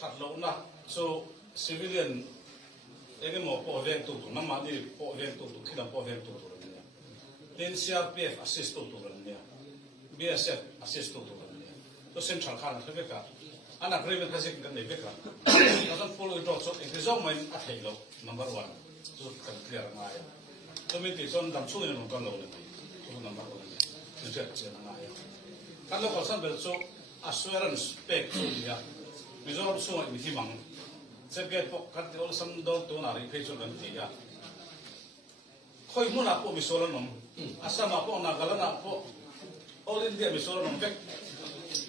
thật lâu na so civilian cái mỏ po ven tu tu năm đi po ven tu tu khi nào po ven tu tu rồi nè lên CRPF assist tu tu rồi nè BSF assist tu tu rồi nè to central khan thế cả anh à private khai sinh cái này biết cả nó đang follow it so cái result mình à thấy lo number one so cần clear ngay to mình thì son đam xuống nó còn lâu này so number one nó chết chết ngay kan lo kalsan bel so assurance pek so dia result so mi thi mang sẽ get bọc cắt cái sâm đâu tôi nào đi phê cho lần gì à khơi muốn nào po misola nom asam apa na galan apa all India misola nom vek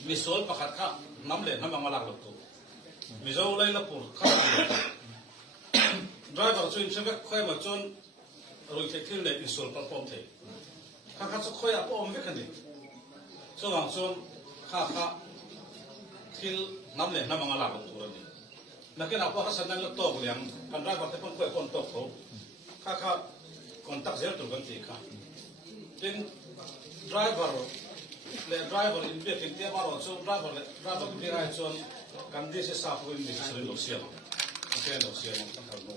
misol pakat kha nam le nam malak lo tu miso lai la pur kha driver chuin se vek khơi mà chon rồi cái thil le misol pa pom the kha kha so khơi apa om vek ani so wang chon kha thil nam le nam malak lo tu rồi nak kena apa hasan nang letok yang kan driver te pun kon tok ko kha kontak zer tu kan ti kha tin driver in be tin te baro so driver bi rai chon kan di se sa pu in di se lo sia ke lo sia kan thal no